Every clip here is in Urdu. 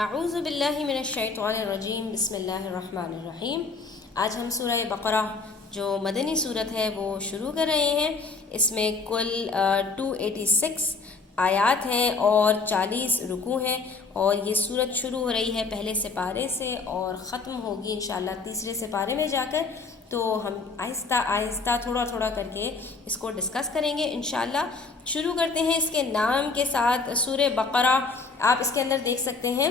اعوذ باللہ من الشیطان الرجیم، بسم اللہ الرحمن الرحیم۔ آج ہم سورہ بقرہ جو مدنی صورت ہے وہ شروع کر رہے ہیں۔ اس میں کل 286 آیات ہیں اور 40 رکوع ہیں، اور یہ صورت شروع ہو رہی ہے پہلے سپارے سے اور ختم ہوگی انشاءاللہ تیسرے سپارے میں جا کر۔ تو ہم آہستہ آہستہ تھوڑا تھوڑا کر کے اس کو ڈسکس کریں گے انشاءاللہ۔ شروع کرتے ہیں اس کے نام کے ساتھ، سورہ بقرہ۔ آپ اس کے اندر دیکھ سکتے ہیں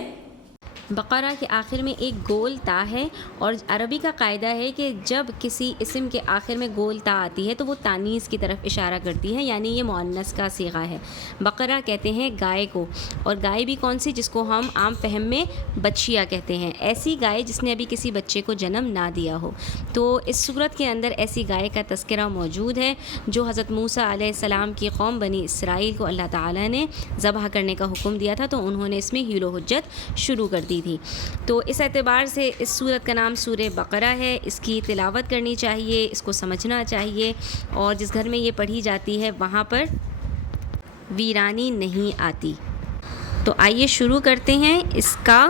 بقرہ کے آخر میں ایک گول تا ہے، اور عربی کا قاعدہ ہے کہ جب کسی اسم کے آخر میں گول تا آتی ہے تو وہ تانیث کی طرف اشارہ کرتی ہے، یعنی یہ مؤنث کا صیغہ ہے۔ بقرہ کہتے ہیں گائے کو، اور گائے بھی کون سی؟ جس کو ہم عام فہم میں بچیا کہتے ہیں، ایسی گائے جس نے ابھی کسی بچے کو جنم نہ دیا ہو۔ تو اس صورت کے اندر ایسی گائے کا تذکرہ موجود ہے جو حضرت موسیٰ علیہ السلام کی قوم بنی اسرائیل کو اللہ تعالیٰ نے ذبح کرنے کا حکم دیا تھا، تو انہوں نے اس میں حیل و حجت شروع کر دی تھی۔ تو اس اعتبار سے اس سورت کا نام سورہ بقرہ ہے۔ اس کی تلاوت کرنی چاہیے، اس کو سمجھنا چاہیے، اور جس گھر میں یہ پڑھی جاتی ہے وہاں پر ویرانی نہیں آتی۔ تو آئیے شروع کرتے ہیں اس کا۔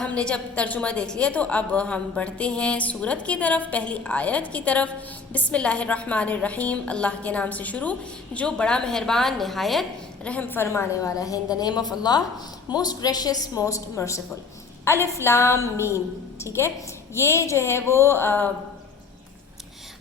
ہم نے جب ترجمہ دیکھ لیا تو اب ہم بڑھتے ہیں سورت کی طرف، پہلی آیت کی طرف۔ بسم اللہ الرحمن الرحیم، اللہ کے نام سے شروع جو بڑا مہربان نہایت رحم فرمانے والا ہے۔ In the name of Allah, most gracious most merciful. الف لام میم، ٹھیک ہے، یہ جو ہے وہ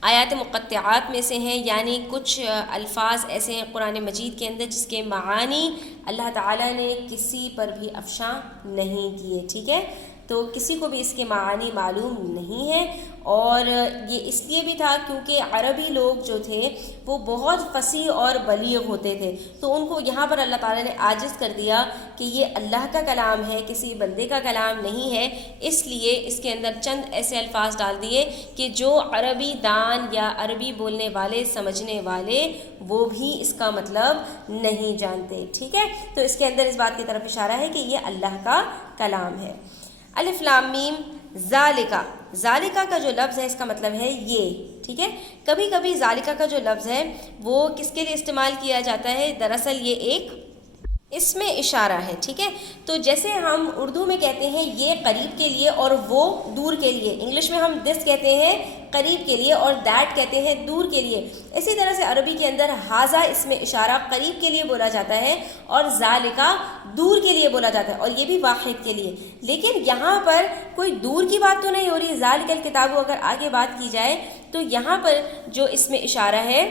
آیات مقطعات میں سے ہیں، یعنی کچھ الفاظ ایسے ہیں قرآن مجید کے اندر جس کے معانی اللہ تعالیٰ نے کسی پر بھی افشاں نہیں کیے، ٹھیک ہے، تو کسی کو بھی اس کے معانی معلوم نہیں ہے۔ اور یہ اس لیے بھی تھا کیونکہ عربی لوگ جو تھے وہ بہت فصیح اور بلیغ ہوتے تھے، تو ان کو یہاں پر اللہ تعالیٰ نے عاجز کر دیا کہ یہ اللہ کا کلام ہے، کسی بندے کا کلام نہیں ہے، اس لیے اس کے اندر چند ایسے الفاظ ڈال دیے کہ جو عربی دان یا عربی بولنے والے سمجھنے والے وہ بھی اس کا مطلب نہیں جانتے، ٹھیک ہے۔ تو اس کے اندر اس بات کی طرف اشارہ ہے کہ یہ اللہ کا کلام ہے۔ الف لام میم ذالکا، ذالکا کا جو لفظ ہے اس کا مطلب ہے یہ، ٹھیک ہے۔ کبھی کبھی ذالکا کا جو لفظ ہے وہ کس کے لیے استعمال کیا جاتا ہے؟ دراصل یہ ایک اس میں اشارہ ہے، ٹھیک ہے۔ تو جیسے ہم اردو میں کہتے ہیں یہ قریب کے لیے اور وہ دور کے لیے، انگلش میں ہم دس کہتے ہیں قریب کے لیے اور دیٹ کہتے ہیں دور کے لیے، اسی طرح سے عربی کے اندر ہاذا اس میں اشارہ قریب کے لیے بولا جاتا ہے اور ذالکا دور کے لیے بولا جاتا ہے، اور یہ بھی واحد کے لیے۔ لیکن یہاں پر کوئی دور کی بات تو نہیں ہو رہی، ذالک الکتاب اگر آگے بات کی جائے تو یہاں پر جو اس میں اشارہ ہے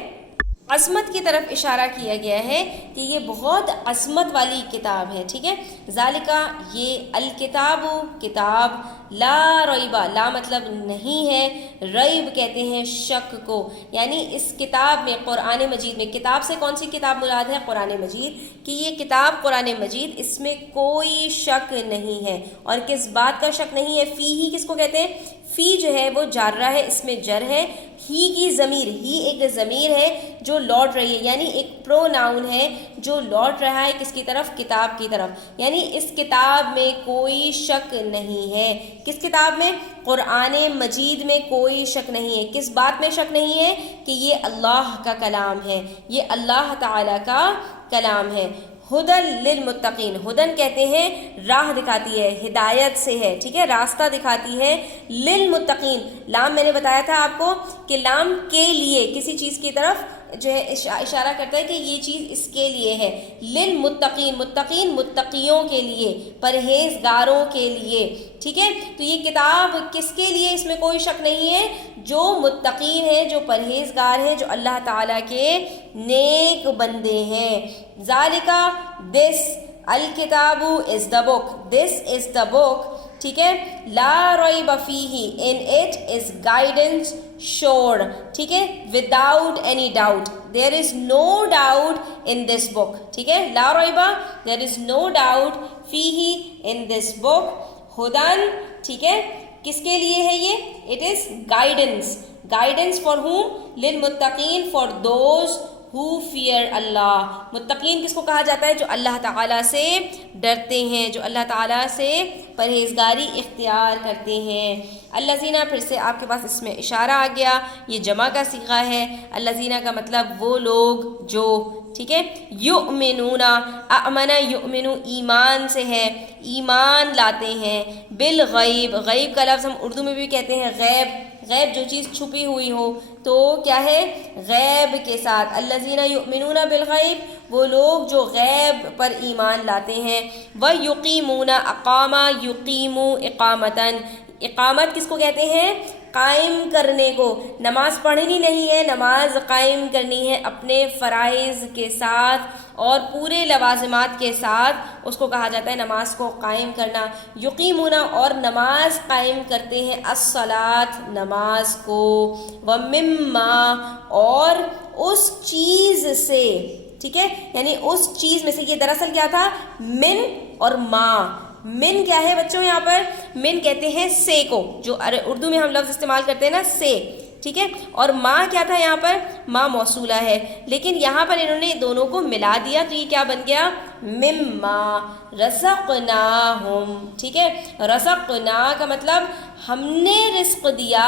عظمت کی طرف اشارہ کیا گیا ہے کہ یہ بہت عظمت والی کتاب ہے، ٹھیک ہے۔ ذالکا یہ الکتاب، کتاب، لا ریبہ، لا مطلب نہیں ہے، ریب کہتے ہیں شک کو، یعنی اس کتاب میں قرآن مجید میں، کتاب سے کون سی کتاب مراد ہے؟ قرآن مجید، کہ یہ کتاب قرآن مجید اس میں کوئی شک نہیں ہے۔ اور کس بات کا شک نہیں ہے؟ فی ہی کس کو کہتے ہیں؟ فی جو ہے وہ جارہ ہے، اس میں جر ہے، ہی کی ضمیر، ہی ایک ضمیر ہے جو لوٹ رہی ہے، یعنی ایک پروناؤن ہے جو لوٹ رہا ہے کس کی طرف؟ کتاب کی طرف، یعنی اس کتاب میں کوئی شک نہیں ہے۔ کس کتاب میں؟ قرآن مجید میں کوئی شک نہیں ہے۔ کس بات میں شک نہیں ہے؟ کہ یہ اللہ کا کلام ہے، یہ اللہ تعالیٰ کا کلام ہے۔ ہدی للمتقین، ہدن کہتے ہیں راہ دکھاتی ہے، ہدایت سے ہے، ٹھیک ہے، راستہ دکھاتی ہے۔ للمتقین، لام میں نے بتایا تھا آپ کو کہ لام کے لیے کسی چیز کی طرف جو ہے اشارہ کرتا ہے کہ یہ چیز اس کے لیے ہے۔ للمتقین، متقین متقیوں کے لیے، پرہیزگاروں کے لیے، ٹھیک ہے۔ تو یہ کتاب کس کے لیے؟ اس میں کوئی شک نہیں ہے، جو متقین ہیں، جو پرہیزگار ہیں، جو اللہ تعالیٰ کے نیک بندے ہیں۔ ذالکا دس، الکتاب از دا بک، دس از دا بک، ٹھیک ہے۔ لا ریب فیہ، in it is guidance sure, ٹھیک ہے، without any doubt, there is no doubt in this book, ٹھیک ہے۔ لا ریب، دیر از نو ڈاؤٹ، فیہ ان دس بک، ہدن، ٹھیک ہے، کس کے لیے ہے یہ؟ It is guidance, guidance for whom؟ للمتقین، for those who fear Allah. متقین کس کو کہا جاتا ہے؟ جو اللہ تعالیٰ سے ڈرتے ہیں، جو اللہ تعالیٰ سے پرہیزگاری اختیار کرتے ہیں۔ الذین پھر سے آپ کے پاس اس میں اشارہ آ گیا، یہ جمع کا صیغہ ہے۔ الذین کا مطلب وہ لوگ جو، ٹھیک ہے، یؤمنون، آمن یؤمن ایمان سے ہے، ایمان لاتے ہیں، بالغیب، غیب کا لفظ ہم اردو میں بھی کہتے ہیں غیب، غیب جو چیز چھپی ہوئی ہو، تو کیا ہے، غیب کے ساتھ۔ الذین یؤمنون بالغیب، وہ لوگ جو غیب پر ایمان لاتے ہیں۔ ویقیمون، اقام یقیم اقامتاً، اقامت کس کو کہتے ہیں، قائم کرنے کو۔ نماز پڑھنی نہیں ہے، نماز قائم کرنی ہے اپنے فرائض کے ساتھ اور پورے لوازمات کے ساتھ، اس کو کہا جاتا ہے نماز کو قائم کرنا۔ یقیمون، اور نماز قائم کرتے ہیں، الصلاۃ، نماز کو، ومما، اور اس چیز سے، ٹھیک ہے، یعنی اس چیز میں سے، یہ دراصل کیا تھا، من اور ما۔ من کیا ہے بچوں، یہاں پر من کہتے ہیں سے کو، جو اردو میں ہم لفظ استعمال کرتے ہیں نا، سے، ٹھیک ہے، اور ما کیا تھا یہاں پر، ما موصولہ ہے، لیکن یہاں پر انہوں نے دونوں کو ملا دیا تو یہ کیا بن گیا، مما رزقناہم، ٹھیک ہے۔ رزقنا کا مطلب ہم نے رزق دیا،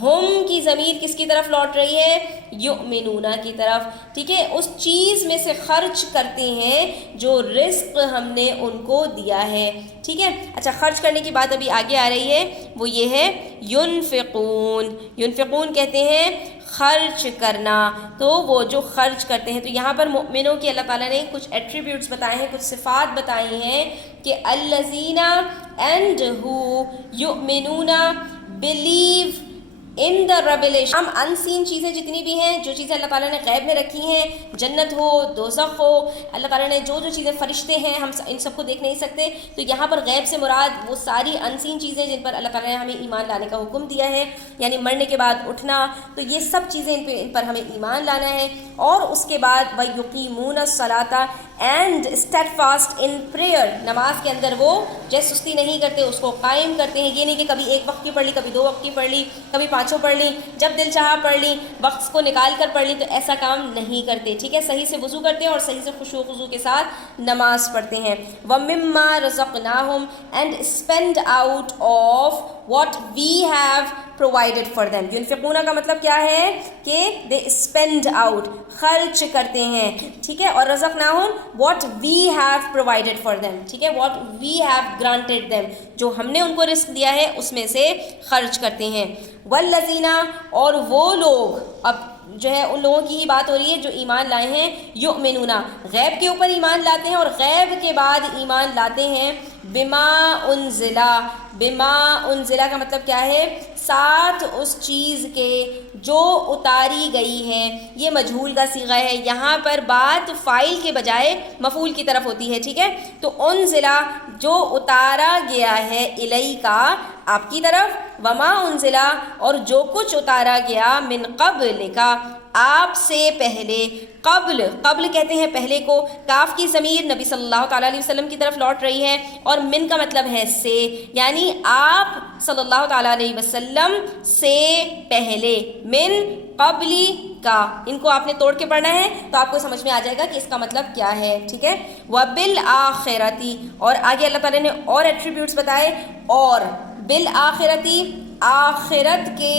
ہم کی ضمیر کس کی طرف لوٹ رہی ہے، یؤمنون کی طرف، ٹھیک ہے، اس چیز میں سے خرچ کرتے ہیں جو رزق ہم نے ان کو دیا ہے، ٹھیک ہے۔ اچھا، خرچ کرنے کی بات ابھی آگے آ رہی ہے، وہ یہ ہے ینفقون، ینفقون کہتے ہیں خرچ کرنا، تو وہ جو خرچ کرتے ہیں، تو یہاں پر مؤمنوں کی اللہ تعالیٰ نے کچھ ایٹریبیوٹس بتائے ہیں، کچھ صفات بتائی ہیں کہ الذین اینڈ ہو یؤمنون بلیو ان دا ریویلیشن، ہم ان سین چیزیں جتنی بھی ہیں، جو چیزیں اللہ تعالیٰ نے غیب میں رکھی ہیں، جنت ہو، دوزخ ہو، اللہ تعالیٰ نے جو جو چیزیں، فرشتے ہیں، ہم ان سب کو دیکھ نہیں سکتے، تو یہاں پر غیب سے مراد وہ ساری ان سین چیزیں جن پر اللہ تعالیٰ نے ہمیں ایمان لانے کا حکم دیا ہے، یعنی مرنے کے بعد اٹھنا، تو یہ سب چیزیں ان پر ہمیں ایمان لانا ہے۔ اور اس کے بعد وَيُقِيمُونَ الصَّلَاةَ and steadfast in prayer, نماز کے اندر وہ جیسے سستی نہیں کرتے، اس کو قائم کرتے ہیں، یہ نہیں کہ کبھی ایک وقت کی پڑھ لی، کبھی 2 وقت کی پڑھ لی، کبھی 5 پڑھ لی، جب دل چاہا پڑھ لی، وقت کو نکال کر پڑھ لی، تو ایسا کام نہیں کرتے، ٹھیک ہے، صحیح سے وضو کرتے ہیں اور صحیح سے خشوع و خضوع کے ساتھ نماز پڑھتے ہیں۔ وَمِمَّا رَزَقْنَاهُمْ and spend out of what we have provided for them۔ ينفقون کا مطلب کیا ہے کہ they spend out، خرچ کرتے ہیں، ٹھیک ہے، اور رزقناہم what we have provided for them، ٹھیک ہے، what we have granted them، جو ہم نے ان کو رزق دیا ہے اس میں سے خرچ کرتے ہیں۔ والذین، اور وہ لوگ، اب جو ہے ان لوگوں کی ہی بات ہو رہی ہے جو ایمان لائے ہیں، یؤمنون، غیب کے اوپر ایمان لاتے ہیں اور غیب کے بعد ایمان لاتے ہیں، بما انزلا، بما انزلا کا مطلب کیا ہے، ساتھ اس چیز کے جو اتاری گئی ہے، یہ مجہول کا صیغہ ہے، یہاں پر بات فاعل کے بجائے مفعول کی طرف ہوتی ہے، ٹھیک ہے، تو انزلا جو اتارا گیا ہے، الیکا آپ کی طرف، وما انزلا اور جو کچھ اتارا گیا، من قبل کا آپ سے پہلے، قبل، قبل کہتے ہیں پہلے کو، کاف کی ضمیر نبی صلی اللہ تعالیٰ علیہ وسلم کی طرف لوٹ رہی ہے، اور من کا مطلب ہے سے، یعنی آپ صلی اللہ تعالیٰ علیہ وسلم سے پہلے، من قبلی کا، ان کو آپ نے توڑ کے پڑھنا ہے تو آپ کو سمجھ میں آ جائے گا کہ اس کا مطلب کیا ہے، ٹھیک ہے۔ وبالآخرتی، اور آگے اللہ تعالیٰ نے اور ایٹریبیوٹس بتائے، اور بالآخرتی، آخرت کے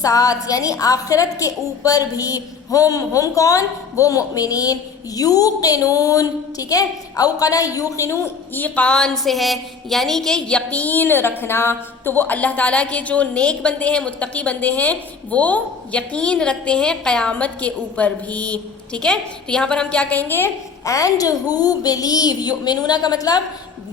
ساتھ، یعنی آخرت کے اوپر بھی، ہم کون، وہ مؤمنین، یوقنون، ٹھیک ہے، اوقنا یوقنو ایقان سے ہے، یعنی کہ یقین رکھنا، تو وہ اللہ تعالیٰ کے جو نیک بندے ہیں، متقی بندے ہیں، وہ یقین رکھتے ہیں قیامت کے اوپر بھی، ٹھیک ہے۔ تو یہاں پر ہم کیا کہیں گے، اینڈ ہو بلیو، یؤمنون کا مطلب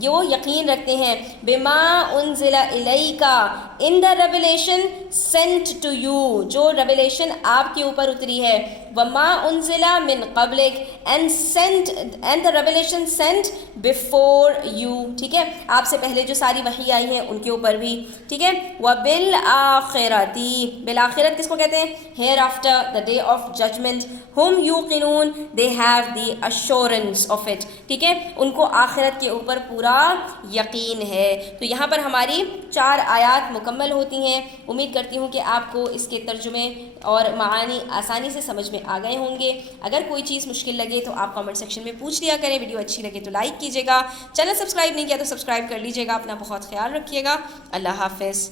جو یقین رکھتے ہیں، بما انزل الیکا in the revelation sent to you, جو ریویلیشن آپ کے اوپر اتری ہے، وما انزل من قبلک and the revelation sent before you, ٹھیک ہے، آپ سے پہلے جو ساری وحی آئی ہیں ان کے اوپر بھی، ٹھیک ہے۔ وبالآخرتی، بالآخرت کس کو کہتے ہیں، hereafter, the day of judgement, ہم یوقنون they have the assurance of it، ٹھیک ہے، ان کو آخرت کے اوپر پورا یقین ہے۔ تو یہاں پر ہماری 4 آیات مکمل ہوتی ہیں، امید کرتی ہوں کہ آپ کو اس کے ترجمے اور معانی آسانی سے سمجھ میں آ گئے ہوں گے. اگر کوئی چیز مشکل لگے تو آپ کامنٹ سیکشن میں پوچھ لیا کریں. ویڈیو اچھی لگے تو لائک کیجیے گا. چینل سبسکرائب نہیں کیا تو سبسکرائب کر لیجیے گا. اپنا بہت خیال رکھیے گا. اللہ حافظ.